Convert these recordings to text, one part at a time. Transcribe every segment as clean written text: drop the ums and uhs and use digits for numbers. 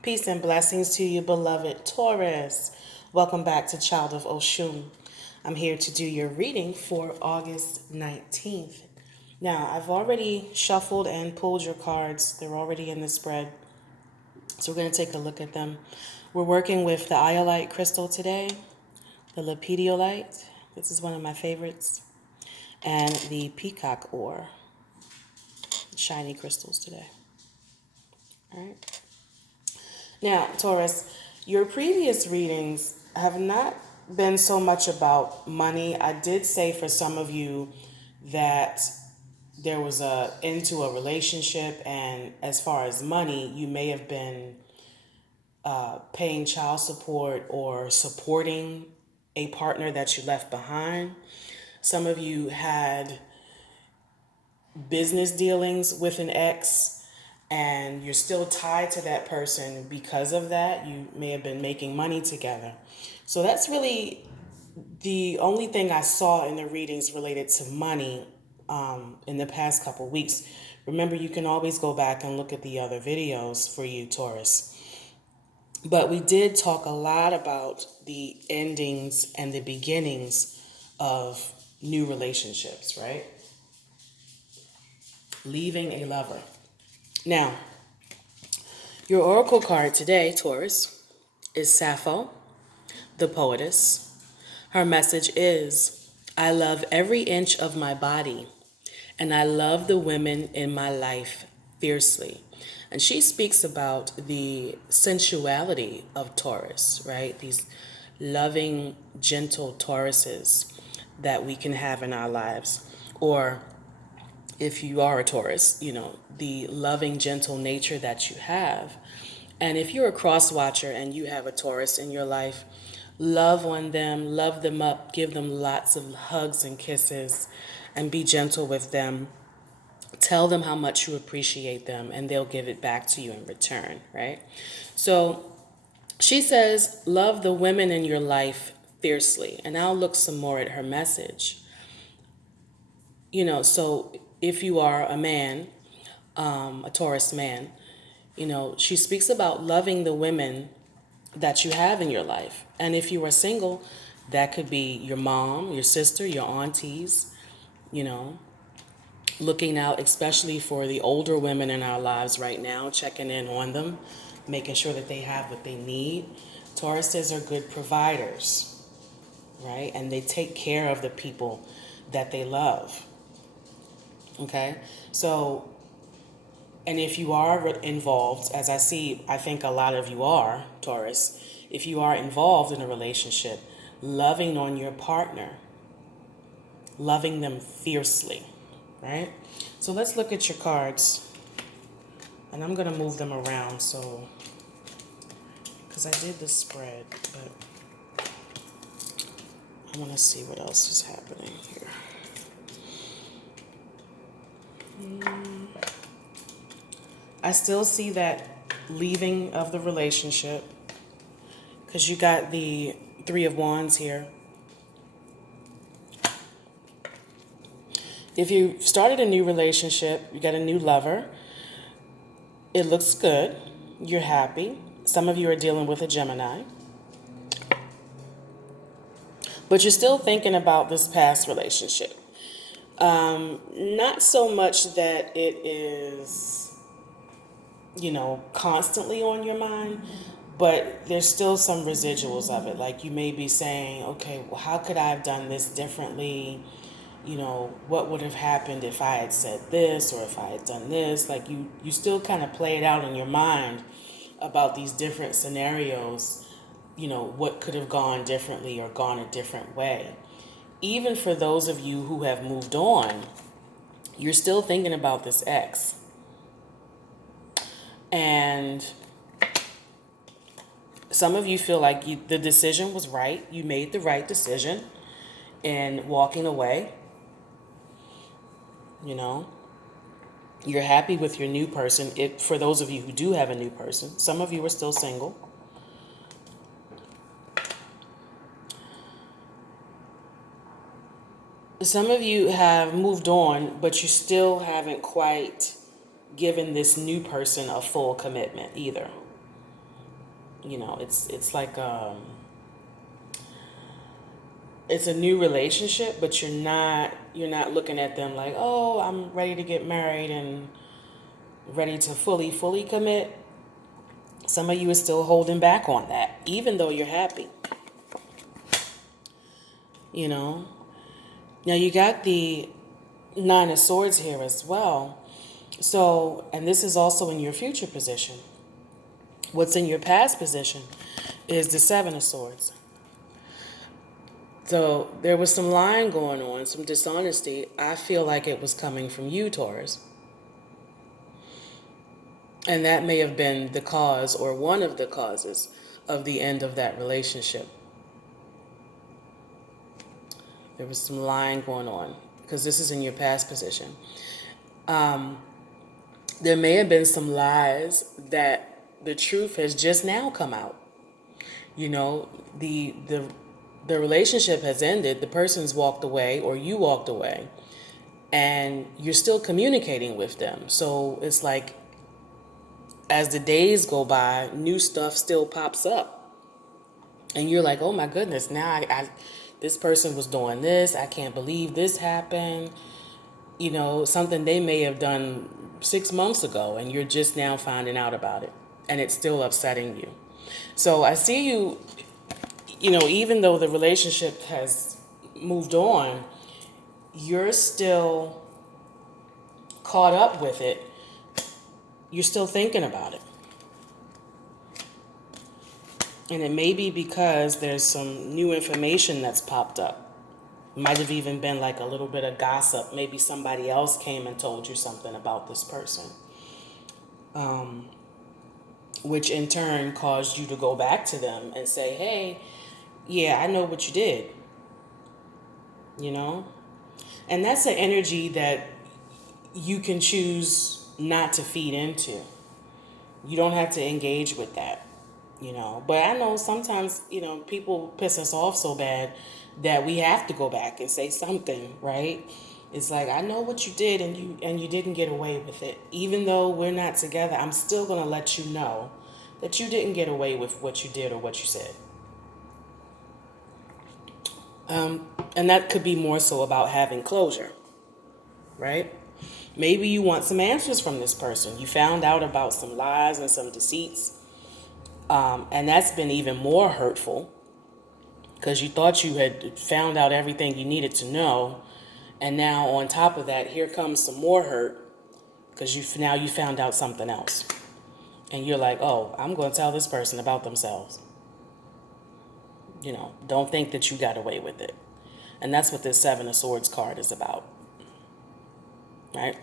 Peace and blessings to you, beloved Taurus. Welcome back to Child of Oshun. I'm here to do your reading for August 19th. Now, I've already shuffled and pulled your cards. They're already in the spread. So we're going to take a look at them. We're working with the iolite crystal today, the lepidolite. This is one of my favorites. And the peacock ore, shiny crystals today. All right. Now, Taurus, your previous readings have not been so much about money. I did say for some of you that there was a into a relationship, and as far as money, you may have been paying child support or supporting a partner that you left behind. Some of you had business dealings with an ex and you're still tied to that person because of that. You may have been making money together. So that's really the only thing I saw in the readings related to money in the past couple weeks. Remember, you can always go back and look at the other videos for you, Taurus. But we did talk a lot about the endings and the beginnings of new relationships, right? Leaving a lover. Now, your oracle card today, Taurus, is Sappho, the poetess. Her message is, I love every inch of my body, and I love the women in my life fiercely. And she speaks about the sensuality of Taurus, right? These loving, gentle Tauruses that we can have in our lives. Or if you are a Taurus, the loving, gentle nature that you have. And if you're a cross watcher and you have a Taurus in your life, love on them, love them up, give them lots of hugs and kisses, and be gentle with them. Tell them how much you appreciate them, and they'll give it back to you in return, right? So she says, love the women in your life fiercely. And I'll look some more at her message. So if you are a man, a Taurus man, she speaks about loving the women that you have in your life. And if you are single, that could be your mom, your sister, your aunties, you know, looking out especially for the older women in our lives right now, checking in on them, making sure that they have what they need. Tauruses are good providers, right? And they take care of the people that they love. Okay? So, and if you are involved, as I think a lot of you are, Taurus, if you are involved in a relationship, loving on your partner, loving them fiercely, right? So let's look at your cards. And I'm going to move them around because I did the spread, but I want to see what else is happening here. I still see that leaving of the relationship because you got the Three of Wands here. If you started a new relationship, you got a new lover, it looks good, you're happy. Some of you are dealing with a Gemini. But you're still thinking about this past relationship. Not so much that it is, constantly on your mind, but there's still some residuals of it. Like you may be saying, okay, well, how could I have done this differently? What would have happened if I had said this or if I had done this? Like you still kind of play it out in your mind about these different scenarios, what could have gone differently or gone a different way. Even for those of you who have moved on, you're still thinking about this ex. And some of you feel like the decision was right. You made the right decision in walking away. You're happy with your new person. For those of you who do have a new person, some of you are still single. Some of you have moved on, but you still haven't quite given this new person a full commitment either. It's like it's a new relationship, but you're not looking at them like, oh, I'm ready to get married and ready to fully commit. Some of you are still holding back on that, even though you're happy. You know. Now you got the Nine of Swords here as well. So, and this is also in your future position. What's in your past position is the Seven of Swords. So there was some lying going on, some dishonesty. I feel like it was coming from you, Taurus. And that may have been the cause or one of the causes of the end of that relationship. There was some lying going on because this is in your past position. There may have been some lies that the truth has just now come out. You know, the relationship has ended, the person's walked away or you walked away, and you're still communicating with them. So it's like as the days go by, new stuff still pops up. And you're like, oh my goodness, now I this person was doing this. I can't believe this happened. You know, something they may have done 6 months ago, and you're just now finding out about it. And it's still upsetting you. So I see you, even though the relationship has moved on, you're still caught up with it. You're still thinking about it. And it may be because there's some new information that's popped up. Might have even been like a little bit of gossip. Maybe somebody else came and told you something about this person. Which in turn caused you to go back to them and say, hey, yeah, I know what you did. And that's an energy that you can choose not to feed into. You don't have to engage with that. But I know sometimes, people piss us off so bad that we have to go back and say something, right? It's like, I know what you did and you didn't get away with it. Even though we're not together, I'm still going to let you know that you didn't get away with what you did or what you said. And that could be more so about having closure, right? Maybe you want some answers from this person. You found out about some lies and some deceits. And that's been even more hurtful because you thought you had found out everything you needed to know. And now on top of that, here comes some more hurt because you found out something else. And you're like, oh, I'm going to tell this person about themselves. Don't think that you got away with it. And that's what this Seven of Swords card is about. Right?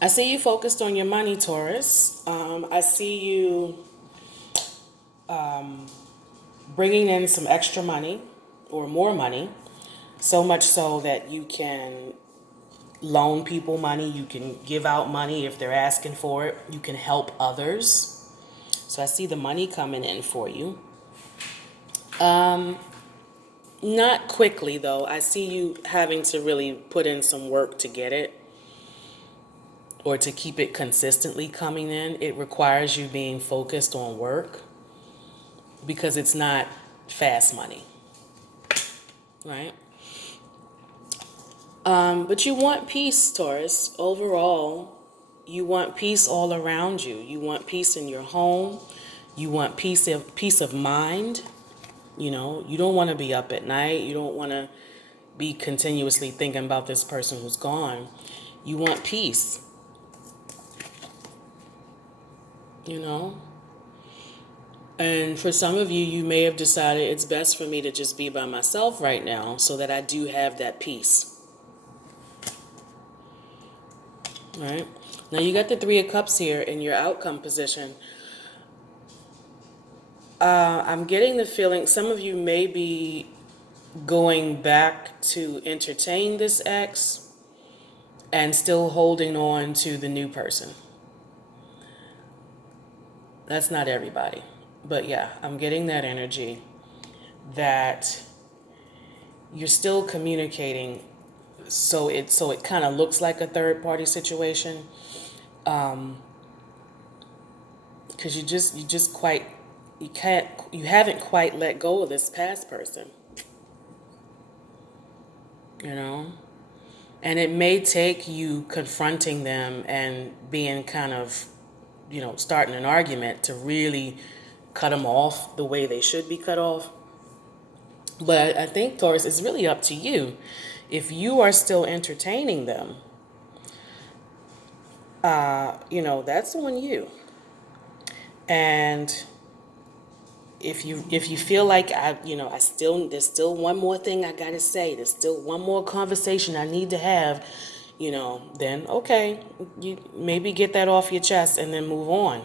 I see you focused on your money, Taurus. I see you bringing in some extra money or more money, so much so that you can loan people money, you can give out money if they're asking for it, you can help others. So I see the money coming in for you. Not quickly, though. I see you having to really put in some work to get it or to keep it consistently coming in. It requires you being focused on work because it's not fast money, right? But you want peace, Taurus. Overall, you want peace all around you. You want peace in your home. You want peace of mind. You don't want to be up at night. You don't want to be continuously thinking about this person who's gone. You want peace. And for some of you, you may have decided it's best for me to just be by myself right now so that I do have that peace. Right? Now you got the Three of Cups here in your outcome position. I'm getting the feeling some of you may be going back to entertain this ex and still holding on to the new person. That's not everybody. But yeah, I'm getting that energy that you're still communicating so it kind of looks like a third party situation. because you haven't quite let go of this past person, you know. And it may take you confronting them and being kind of, starting an argument to really cut them off the way they should be cut off. But I think, Taurus, it's really up to you. If you are still entertaining them, that's on you. And if you feel like there's still one more thing I gotta say, there's still one more conversation I need to have, then okay, you maybe get that off your chest and then move on.